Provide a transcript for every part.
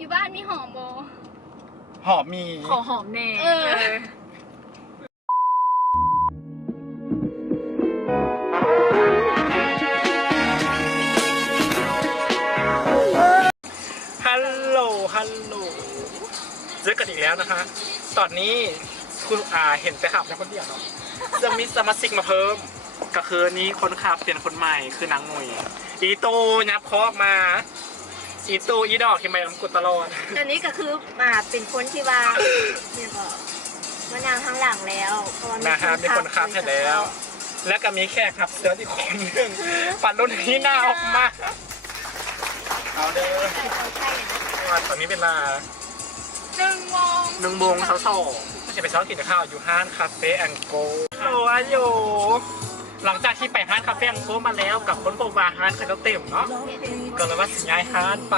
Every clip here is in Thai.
อยู่บ้านมีหอมโบหอมมีขอหอมแน่ฮัลโหลเจอกันอีกแล้วนะคะตอนนี้คุณเห็นแต่ขับแล้วคนเดียวเนาะจะมีสมาชิกมาเพิ่มก็คือนี้คนขับเปลี่ยนคนใหม่คือนางหนุ่ยอีตูยับคอกมาอีตูอีดอกที่ไม่ลำกุดตลอดตอนนี้ก็คือมาเป็นคนที่ว่าเนี่ยก็มานางข้างหลังแล้วเพราะว่ามีคนขับให้แล้วแล้วก็มีแค่ขับเสือที่คนหนึ่งปั่นรถที่หน้าออกมาเอาเด้อตอนนี้เวลา1 โมงเช้าก็จะไปซ้อมกินข้าวอยู่ห้างคาเฟ่แองโกโอ้ยโยหลังจากที่ไปห้างคาเฟ่แองโกมาแล้วกับคนโบราณห้างเขาเต็มเนาะก็เลยว่าสิย้ายห้างไป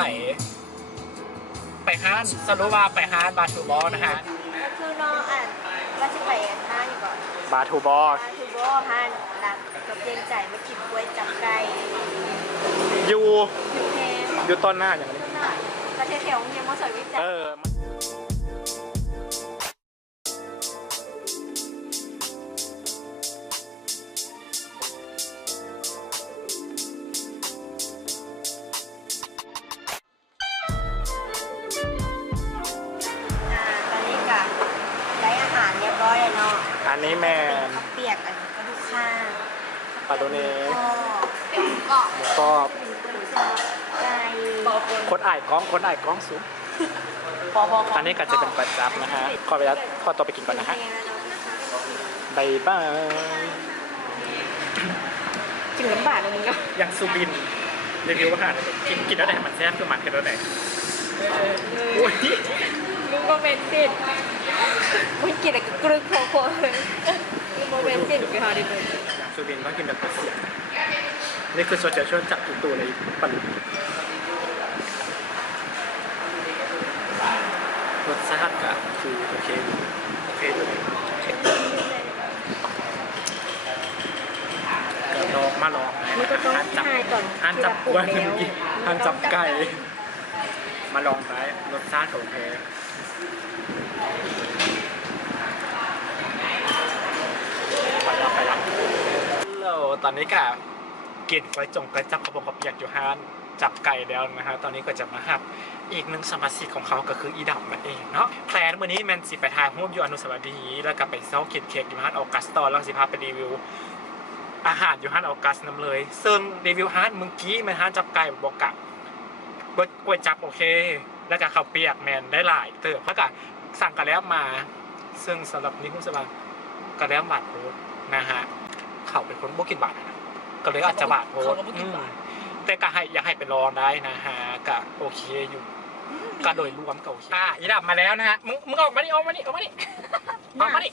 ห้างสรุปว่าไปห้างบาทูบอลนะฮะก็คือน้องว่าจะไปห้างก่อนบาทูบอลห้างรักกับเย็นใจมากินกล้วยจับไก่อยู่ต้นหน้าอย่างนี้ประเทศแถวยังมาสวยวิจัยอันนี้แมนข้าวเปียกอันกระดูกข้างปลาโดเน่หมูกรอบไก่คนอ่ายกล้องสูงอันนี้ก็จะเป็นประจับนะฮะขอตัวไปกินก่อนนะฮะบายบายกินลำบากเลยมึงก็ยังซูบินรีวิวอาหารกินแล้วไหนมันแซ่บคือมันคือแล้วไหนมึงก็เป็นสิทธิ์มึงกินอะไรก็กรึ๊กโคตรเลยมึงก็เป็นสิทธิ์ไปหาดิบซูบินต้องกินแบบเสียนี่คือโซเชียลช่วยจับตัวเลยปั่นรสชาติก็คือโอเคเลยก็ลองมาลองมันก็ต้องทายก่อนจับว่าเมื่อกี้จับไก่มาลองได้รสชาติโอเคไปแล้วเราตอนนี้ก็กินไว้กระจับกระบอกอยากอยู่ห้านจับไก่แล้วนะฮะตอนนี้ก็จะมาหับอีกหนึ่งสมาชิกของเขาก็คืออีดำนั่นเองเนาะแพลนวันนี้แมนสิไปทางหุ้มอยู่อนุสาวรีย์แล้วก็ไปเซาเค้กอยู่ห้านออกัสตอนแล้วสิพาไปรีวิวอาหารอยู่ห้านออกัสน้ำเลยซึ่งรีวิวห้านเมื่อกี้มันห้านจับไก่บอกกับกล้วยจับโอเคแล้วก็ข้าวเปียกแมนได้หลายเติบแล้วก็สั่งกระแล้วมาซึ่งสำหรับนี้คุณสบายกระแล้วบาทโพสนะฮะเขาเป็นคนบ่กินบาทก็เลยอาจจะบาทโพสแต่ก็อยากให้ไปลองได้นะฮะก็โอเคอยู่ก็โดยรวมก็โอเคอีดับมาแล้วนะฮะมึงออกมาดิ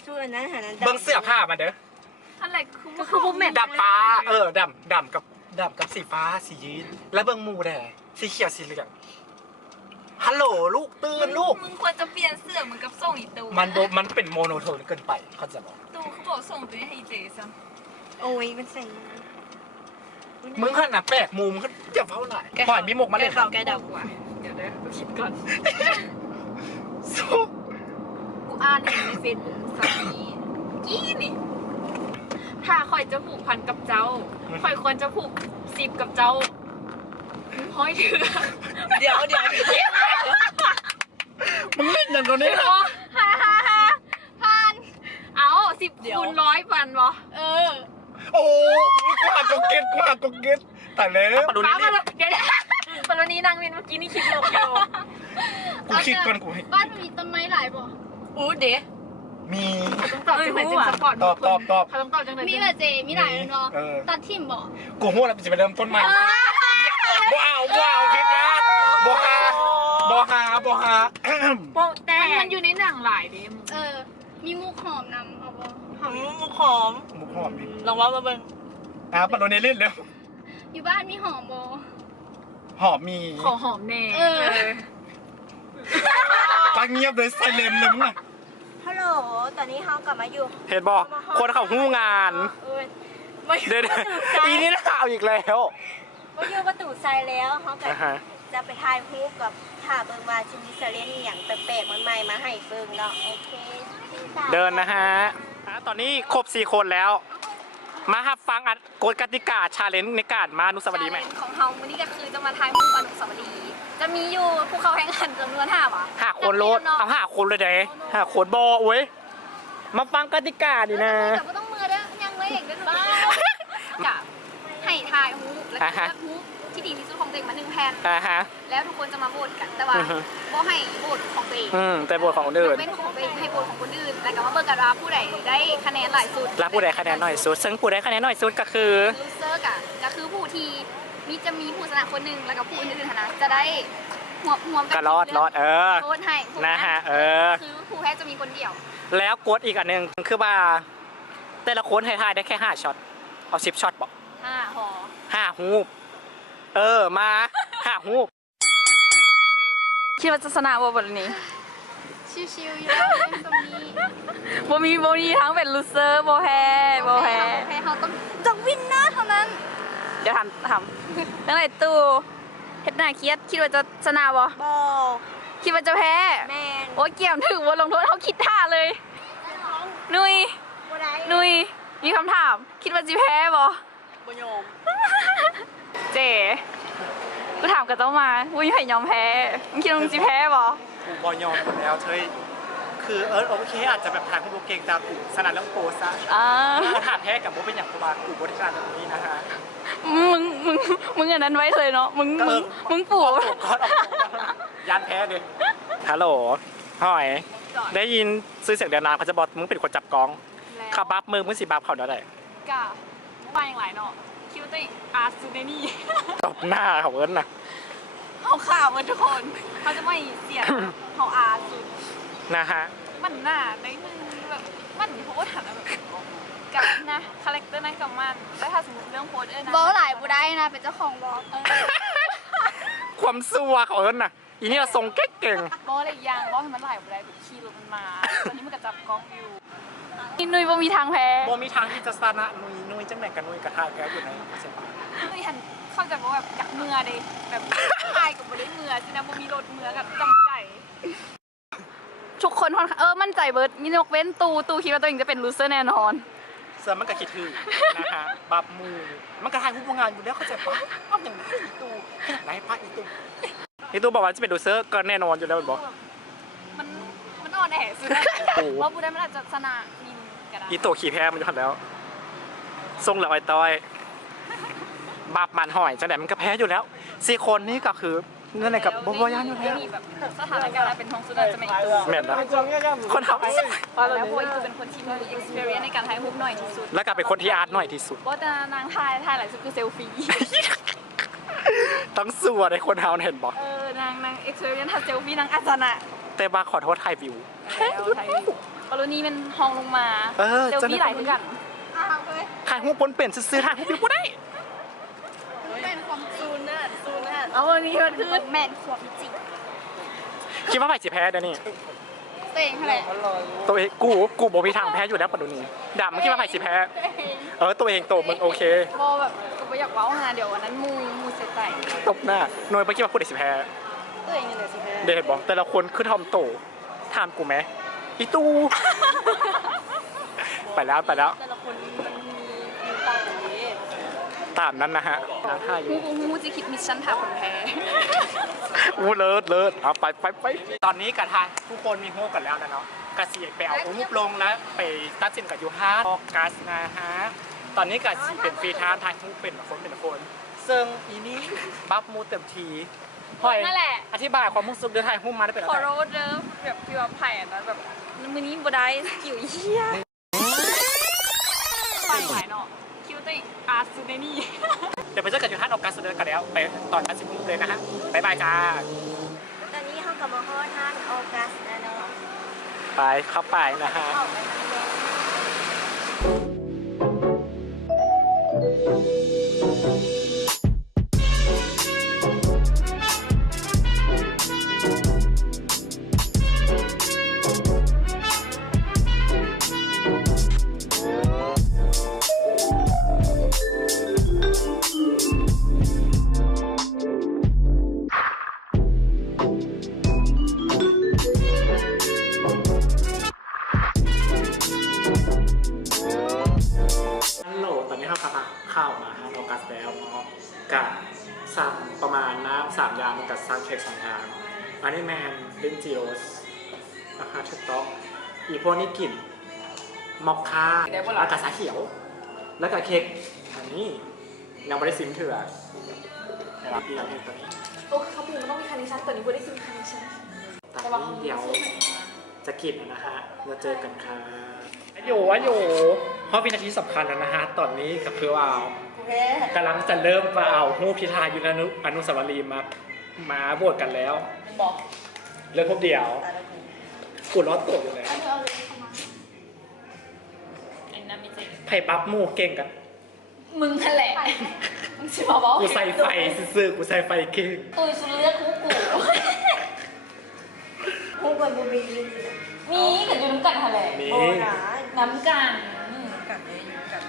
ช่วยนะเบิ้งเสื้อผ้ามาเด้ออะไรคือพวกแม่ดำฟ้าดำกับสีฟ้าสียีนแล้วเบิ้งมูแดงสีเขียวสีเหลืองฮัลโหลลูกตื่นลูกมึงควรจะเปลี่ยนเสื้อเหมือนกับส่งอีตูมันเป็นโมโนโทนเกินไปเขาจะบอกตูเขาบอกส่งตัวให้เจซังโอ้ยมันใส่มึงขนาดแปลกมุมเขาจะเท่าไหร่ปล่อยมีหมกมาเลยครับแกดับกว่าเดี๋ยวได้คิดก่อนสู้กูอ่านในเฟซบุ๊กสักนี้กี้นี่ถ้าคอยจะผูกพันกับเจ้าคอยควรจะผูก10กับเจ้าห้อยเถื่อเดี๋ยวมึงเล่นอย่างตรงนี้พันเอา10 คูณ 100พันวะโอ้กูหักกงเก็ตแต่แล้วเดี๋ยวปรณีนางเวียนเมื่อกี้นี่คิดลงอยู่กูคิดก่อนกูให้บ้านมีต้นไม้หลายบ่เดี๋ยวมีต้องตอบจังไหนจึงสปอร์ตตอบเขาต้องตอบจังไหนมีแบบเจมีหลายเนาะตัดทิมบ่กูหัวแล้วจะไปเริ่มต้นใหม่บ่เอาคิดนะบ่ฮาแต่มันอยู่ในหนังหลายดิมีมุกหอมนำเอาบ่มุกหอมลองว่ามาเบิ่งปะโดนเนลิ่นแล้วอยู่บ้านมีหอมบ่หอมมีขอหอมแน่ปังเงียบเลยไซเลนเลยมึงอะฮัลโหลตอนนี้เขากลับมาอยู่เห็นบ่คนเขาหู้งานเดี๋ยวอีนี่น่าเอาอีกแล้วมาอยู่ประตูทรายแล้วเขากลับ จะไปถ่ายรูปกับถ่าเบิ่งว่าชิมิสเลนอย่างแปลกๆใหม่ๆมาให้เบิ่งเนาะโอเค เดินนะฮะตอนนี้ครบ4คนแล้ว มาฮับฟังกฎกติกาชาเลนจ์ในการมาอนุสาวรีย์ไหม ของเฮาวันนี้ก็คือจะมาทายมุกอนุสาวรีย์จะมีอยู่ผู้เข้าแข่งขันจำนวน5 วะ 5 คนโลดเอา5 คนเลยเด้5 คนบอเว้ยมาฟังกติกาดินะ แต่ก็ต้องมือเด้อยังเลยเอกเด้อบ้ากับให้ทายมุกแล้วก็เลือกมุกที่ดีที่สุดของตัวเองมา1 แผ่น ฮะ แล้วทุกคนจะมาโหวตกันแต่ว่าบ่ให้โหวตของตัวเอง แต่บทของคนอื่น เป็นของตัวเองให้โหวตของคนอื่นแล้วก็มาเบิ่งกันว่าผู้ใดได้คะแนนหลายสุด แล้วผู้ใดคะแนนน้อยสุดซึ่งผู้ใดคะแนนน้อยสุดก็คือ ลูเซอร์ก็คือผู้ที่จะมีผู้ชนะคนหนึ่งแล้วก็ผู้อื่นๆนะจะได้ห่วมกั ก็รอดโทษให้ผู้ นะฮะคือผู้แพ้จะมีคนเดียว แล้วกดอีกอันหนึ่งคือว่าแต่ละคนให้ทายได้แค่5 ช็อตเอา10 ช็อตบอก ห่อ 5 ฮูปมา5 ฮูป คิดว่าจะชนะบ่บทนี้ ชิวๆอยู่แล้วเป็นตรงนี้ บ่มีทั้งเป็นลูเซอร์บ่แพ้บ่แพ้ แพ้เขาต้องวินเนอร์เท่านั้น เดี๋ยวทำตั้งแต่ตู้เฮ็ดหน้าเครียดคิดว่าจะชนะบ่ บอ คิดว่าจะแพ้ แมน โอ้ยเกี่ยมถึงว่าลงโทษเขาคิดท่าเลยนุย บ่ได้ นุยมีคำถาม คิดว่าจะแพ้บ่ บ่ยอม เจ๋กูถามกับเจ้ามาวุ้ยไผ่ยอมแพ้มึงคิดว่ามึงจะแพ้บ่ กูบอยอมหมดแล้วเธอคือโอเคอาจจะแบบทางคุณโบเก่งตากูสนัดเรื่องโปซะ อ่า ถามแพ้กับโบเป็นอย่างกูบากูบริการแบบนี้นะฮะ มึงอันนั้นไว้เลยเนาะมึงปู่ ก็ออกยานแพ้เลยฮัลโหลหอย ได้ยินซื้อเสียงเดียวนานเขาจะบอกมึงเป็นคนจับกองขับบัฟมึงมึงสิบัฟเขาเดี๋ยวไหน กะไปอย่างไรเนาะคิดว่าตัวเองอาร์ซูเดนี่ ตบหน้าเขาเอิ้นนะ เขาข่าวเหมือนทุกคนเขาจะไม่เสียเขาอาร์สุด นะฮะ มันหน้าในนึงแบบมันโพสถันแบบกับนะคาแรคเตอร์นั้นกับมันแล้วถ้าสมมติเรื่องโพสนะ บอหลายบ่ได้นะเป็นเจ้าของบอ ความซัวเขาเอิ้นนะอีนี่เราทรงเก่ง บออะไรอย่างบอให้มันหลายบ่ได้แบบขี่รถมันมาตอนนี้มันก็จับกล้องอยู่ นุยบ่มีทางแพ้ โบมีทางที่จะชนะนุยจังไหนกันนุยกระทาแกอยู่ในเส้นทาง คือหันเข้าใจว่าแบบจับเมือเลยแบบถ่ายกับบ่ได้เมือสินะบ่มีรถเมือกับจำใจ ทุกคนค่อนข้างมั่นใจเบิร์ดมียกเว้นตูคิดว่าตัวเองจะเป็นลูเซอร์แน่นอน เสือมันก็คิดถึงนะฮะบับมูมันกระทายผู้งานอยู่แล้วเขาใจปะเอาอย่างนี้อีตูขนาดไหนปะอีตูบอกว่าจะเป็นดูเซอร์ก็แน่นอนอยู่แล้วบอก มันอ่อนแอสุดว่าผู้ได้มันอาจจะชนะมินก็ได้ อีตูขี่แพ้มันอยู่หันแล้วทรงเหลืออ้อยต้อยบับมันหอยจังไหนมันก็แพ้อยู่แล้ว4 คนนี่ก็คือนั่นแหละกับโบย่านอยู่แล้ว มีแบบสถานการณ์เป็นทองสุดาจะไม่อีกตัว แม่นนะคนทำ แล้วโบอีกตัวเป็นคนที่มี experience ในการถ่ายรูปหน่อยที่สุด แล้วก็เป็นคนที่อาร์ตหน่อยที่สุด เพราะจะนางถ่ายหลายสุดคือเซลฟี่ ต้องสัวในคนเฮาเห็นบอก นาง experience ถ่ายเซลฟี่นางอาสนะ แต่บาขอโทษไทยวิว แล้วถ่ายกรณีมันห้องลงมาเซลฟี่หลายคือกัน ถ่ายหูปนเปลี่ยนซื้อถ่ายหูวิวก็ได้ เป็นความจริงนะซูนะ เอาวันนี้มันคือแมนความจริง คิดว่าใครจะแพ้เดี๋ยวนี้ ตัวเองแหละ ตัวเองกูบอกมีทางแพ้อยู่แล้วปัจจุบันนี้ดาบมึงคิดว่าใครสิแพ้ตัวเองโตมึงโอเค โบแบบกูอยากว้าวงานเดี๋ยววันนั้นมูเสียใจ ตบหน้าหน่วยเมื่อกี้ว่าพูดได้สิแพ้ ตัวเองยังไงสิแพ้ เดชบอกแต่ละคนคือทอมโตถามกูไหมอีตูไปแล้ว แต่ละคนมันมีต่างกันนี้ ตามนั้นนะฮะนางท่าอยู่ มูจะคิดมิชชั่นถามคนแพ้ อู้เลิศเอาไปตอนนี้กับทางทุกคนมีฮู้กันแล้วนะเนาะกระสีไปเอารูปลงแล้วไปตัดสินกับยูฮาร์ออกัสนะฮะตอนนี้กับสีเป็นฟรีทานทายฮู้เป็นคนซึ่งอีนี้บัฟมูเต็มทีหอย นั่นแหละ อธิบายความมุ่งสุดเดินทางหุ้มมาได้เป็น ขอ อะไร โรดเด้อแบบพี่ว่าไผ่นะแบบมือนี้บ่ได้สกิลเฮียไปไหวเนาะคิวตัวเองอาร์ซูเดนี่ เดี๋ยวไปเจอกันอยู่ท่านออกการสุดเดินกันแล้วไปตอนการสิบโมงเลยนะฮะบ๊ายบายจ้า ตอนนี้เขากับมาฮอดทางออกัสนะเนาะ ไปเข้าไปนะฮะ ออกไปทางแดง 2ทางอันนี้แมนลินจิโรสนะคะถูกต้องอีพวกนี้กลิ่นมอคค่าอากาศสาเขียว แล้วก็เค้กอันนี้ยังไม่ได้ซิมเถื่อนะครับที่เราเห็นตัวนี้ โอ้เขาพูดมันต้องมีคานิชันตัวนี้พูดได้ซิมคานิชัน ตอนนี้เดี๋ยวจะกินนะฮะเราเจอกันค่ะอยู่เพราะวินาทีสำคัญแล้วนะฮะตอนนี้กับคือว่า เฮ้ กำลังจะเริ่มมาเอารูปพิธาอยู่อนุสาวรีย์มาโบวชกันแล้ว บอก เรื่องพวกเดียวกูร้อนตัวอยู่เลย อันนี้เอาเลยเข้ามาไอ้น้ำมีเจ๊ ไผ่ปั๊บหมูเก่งกัน มึงนั่นแหละมึงชิมาบอก กูใส่ไฟซื่อๆกูใส่ไฟเก่ง ตุยสุดเลือดคู่กู คู่กันบูบี มีกับยูน้ำกันทะเล นี่ โอ้หนา น้ำกัน กับเลยกับ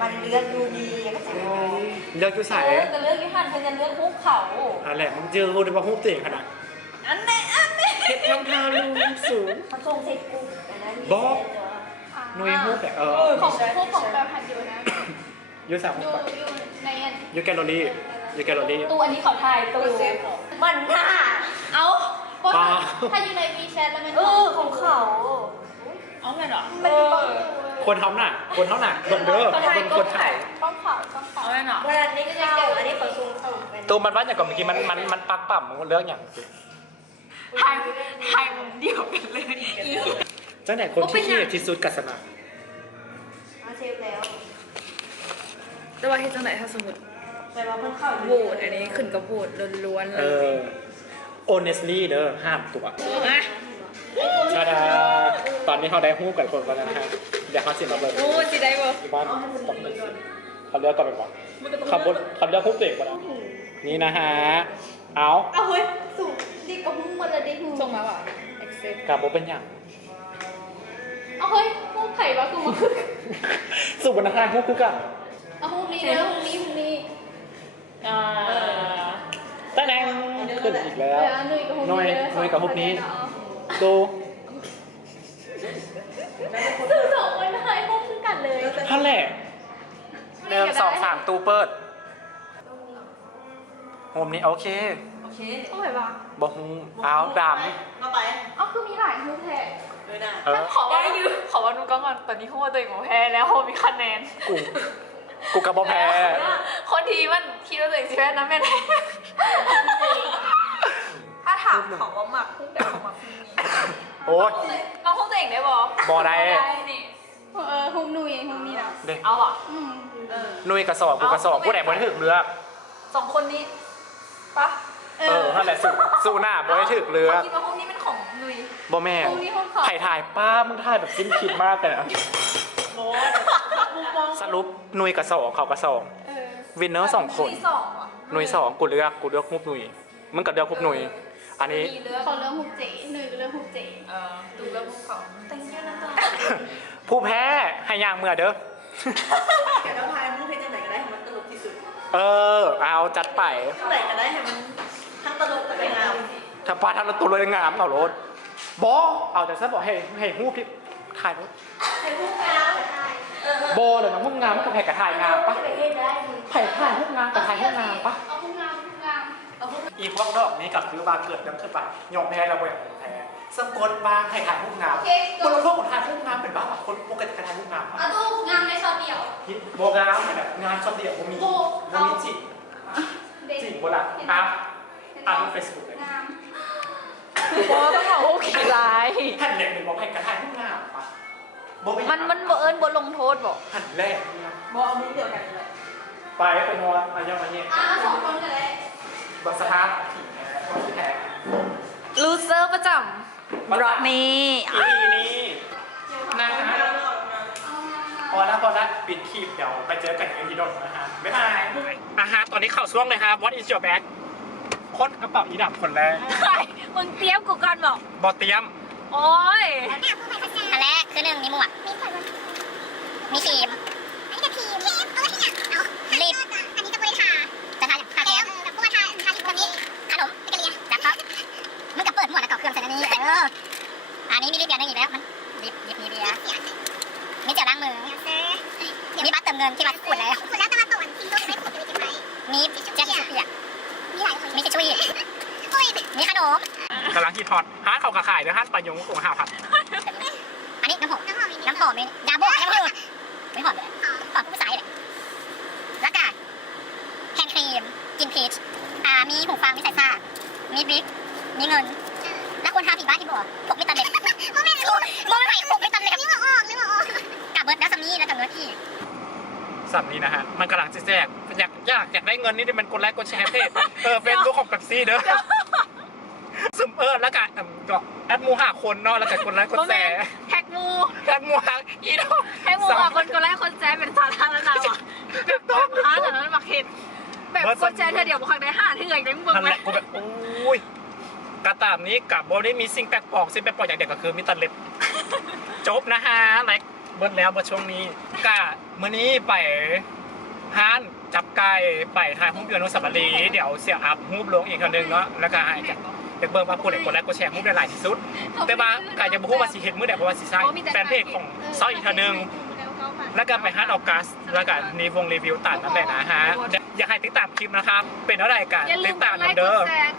มันเลือดดูดีก็จะ เลือกกูใส่ แต่เลือกยี่ห้นเธอจะเลือกคู่เขา อะไรมึงเจอกูได้ว่ารูปตัวเองขนาด อันไหน เห็ดรองเท้าลูกสูง เขาทรงเซ็ตกูอันนั้น หนุ่ยรูปแต่ของพวกของแปรพันธุ์อยู่นะ ยูสาม อยู่ใน ยูแกลเลอรี่ตู้อันนี้เขาถ่ายตู้ มันท่า เอาถ้าอยู่ในวีแชทแล้วมัน ของเขา เอาไงหรอ คนเท่าหน่ะลงเด้อเป็นคนถ่าย ต้องเผาเอาไงหรอ วันนี้ก็จะเจออันนี้เขาทรงเขาเป็น ตัวมันว่าอย่างก่อนเมื่อกี้มันปักปั่มมันเรื่องอย่าง ถ่ายมุมเดียวกันเลย เจ้าไหนคนที่ขี้ที่สุดกัสนา มาเชฟแล้ว แต่ว่าเฮ็ดจังไหนถ้าสมมติ ไปว่าเพิ่งเข้า โหวตอันนี้ขึ้นกับโหวตล้วนๆเลย honestly เด้อห้ามตัว อ่ะ ชาดาตอนนี้เขาได้หู้กับคนกันแล้วนะฮะเดี๋ยวเขาสิมาเบิร์ โอ้สิได้บ่ ที่บ้านกับหนึ่งเขาเลือกก่อนไปก่อนเขาเลือกคู่เด็กก่อนนะนี่นะฮะเอา เอาเฮ้ยสูงดีกว่ามึงมันละดิหู ส่งมาว่ะ accept กับโบเป็นอย่าง เอาเฮ้ยพวกไข่บ้ากูมาคือ สุบรรณาคู่คือกัน เอาพวกนี้นะพวกนี้ แต่แดงขึ้นอีกแล้วน้อยกับพวกนี้ดู สื่อสองคนไทยพวกคือกันเลย ท่านแหละ1 2 3ตูเปิดโฮมนี้โอเค โอเค เอาไปบ้าง บอกฮูเอาด มาไป เอาคือมีหลายคู่แท้ เลยนะ ำ ขอว่านุ่งก็งอนตอนนี้เขาว่าตัวเองของแพ้แล้วเขามีคะแนน กูกับบอแพ้ คนทีมันคิดว่าตัวเองสิแพ้นะแม่ไหนถ้าถามเขาว่าหมักคู่แต่เขาหมักคู่นี้ โอ๊ย น้องคู่ตัวเองได้บอก บอได้ นี่ โฮมนุยโฮมนี่นะ เด็ก เอาอ่ะ นุยกระสอบกูกระสอบผู้ใดบอลถึกเลือก สองคนนี้ปะ นั่นแหละสู้หน้าบอลถึกเลือก คิดว่าพวกนี้เป็นของนุย บอแม่ พวกนี้ของเขา ถ่ายป้ามึงถ่ายแบบสิ้นคิดมากเลยนะสรุปนุยกระสอบเขากระสอบวินเนอร์2 คน สองอ่ะ นุย2กูเลือกฮุบนุยมึงกับเลือกฮุบนุยอันนี้ เขาเลือกฮุกเจ๋นุยก็เลือกฮุกเจ๋ตูเลือกฮุกเขาแต่งเยอะนะจ๊ะ ผู้แพ้ให้ย่างเมื่อเด้อ เดี๋ยวเราพายมึงเพลงจังไหนก็ได้ให้มันตลกที่สุด เอาจัดไป จังไหนก็ได้ให้มันทั้งตลกและงาม ถ้าปลาทำตัวเลยงามเอารถบอเอาแต่ซะบอกให้ฮูบที่ถ่ายรถ ให้พวกงาม โบเลยนะฮูบงามมันก็แผ่กระถ่ายงามปะ ไปเล่นได้มึง ไผ่ถ่ายฮูบงามกระถ่ายฮูบงามปะ เอาฮุกงามฮุกงาม เอาพวก อีพวกดอกนี้กับคือบาเกิดยังขึ้นไปยอมแพ้เราไปแพ้สะกดบางไผ่ถ่ายฮูบงามคนละพวกของถ่ายฮูบงามเป็นบ้าแบบคนปกติกระถ่ายฮูบงามปะ เอาตู้งามในช็อตเดียว โบงามแบบงานชอบเดียวโบมีจิจิโบละอัพเฟซบุ๊กเลย งาม โอ้ต้องบอกโอเคร้าย หันเด็กเป็นบอกให้กระถ่ายฮูบงามปะโบไป มันบ่เอิญบ่ลงโทษบ่ หันแรก บอลมึงเดียวกันเลย ไปนอนอายังมาเนี่ย สองคนกันเลย บสภาพผีแพ้คนที่แพ้ ลูเซอร์ประจำบล็อกนี้ อีนี้นะฮะพอแล้วปิดคลิปเดี๋ยวไปเจอกันที่โดนนะฮะบ๊ายบายตอนนี้เข้าช่วงเลยครับ What is your bag คนกระเป๋าอีดับคนแรก มึงเตรียมกูก่อนบอก บอเตรียม โอ้ย อันแรกคือ1มีหมวกมีครีมอันนี้ก็ครีมเอาที่เนี่ยเอาลิปอันนี้ก็บริทาจะทาอย่างทาแก้มกับพวกทาแบบนี้ขนมพิกาเลียแบบเขามึงกับเปิดหมวกแล้วก็เครื่องใส่อันนี้อันนี้มีลิปเดียวนึงอีกแล้วมันลิปมีเบียร์มีเจลล้างมือมีบัตรเติมเงินที่วัดขวดแล้วจะมาตรวจทิ้งตู้ไม่ขวดจะไปเก็บไว้มีเจลทิชชู่เปียกมีหลายคนมีทิชชู่ มีขนม กำลังฮิตฮอตห้านเขากระขายเดี๋ยวห้านปลายงกุ้ง5,000 อันนี้น้ำหอมมียาโบกให้พูดไม่หอมเลยหอมผู้ชายเลยแล้วก็แฮนด์ครีมกินพีชมีหูฟังมีสายซ่ามีบิ๊กมีเงินแล้วควรทาผีบ้านที่บ่พกไม่ตันเล็บโมไม่ใส่พกไม่ตันเล็บนี่มาออกกับเบิร์ดแล้วซัมมี่แล้วกับเนื้อที่ สัมนี้นะฮะมันกำลังจะแจกอยากได้เงินนี่มันกดไลค์กดแชร์เพจเฟซบุ๊กของกัปซี่เด้อซึมแล้วก็แอดมู5 คนเนาะแล้วก็กดไลค์กดแชร์ แท็กมู แอดมู5อีโน่ แท็กมูอ่ะคนแรกคนแจ้เป็นสาธารณะว่ะแบบต้องหาแต่นั้นมาเห็นแบบคนแจ้เธอเดี๋ยวบุคคลได้5เถื่อนได้มึง นั่น ไหม แหละกูแบบโอ้ยกระตามนี้กับโบได้มีสิ่งแปลกปลอกอย่างเดียวก็คือมีตันเล็บจบนะฮะไลค์เบิร์ดแล้วเบิร์ดช่วงนี้ก็มื้อนี้ไปห้านจับไก่ไปทางหุ้มเดือนนุสบรีเดี๋ยวเสียอัพฮูบลงอีกคนนึงเนาะแล้วก็ให้เด็กเบิร์ดมาพูดเด็กกดไลค์กดแชร์ฮูบได้หลายที่สุดแต่ว่าการจะพูดว่าสิเห็นมื้อเดียวเพราะว่าสิใช่แฟนเพจของซอยอีกคนนึงแล้วก็ไปห้านออกัสแล้วก็นีวงรีวิวตัดนั่นแหละนะฮะอยากให้ติดตามคลิปนะครับเป็นอะไรกัน อย่าลื ติ ม ด ก ตาม ดไลค์ก เด้อ ดแชร์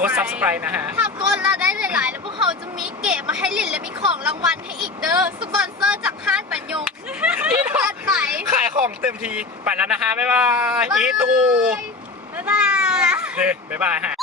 กด subscribe นะฮะ ถ้ากดเราได้หลายๆแล้วพวกเขาจะมีเกมมาให้ลินและมีของรางวัลให้อีกเด้อสปอนเซอร์จากห้านปัญญงเปิดไป ขายของเต็มทีไปแล้วนะฮะบ๊ายบายอีตู บ๊ายบาย เฮ้ยบ๊ายบายฮะ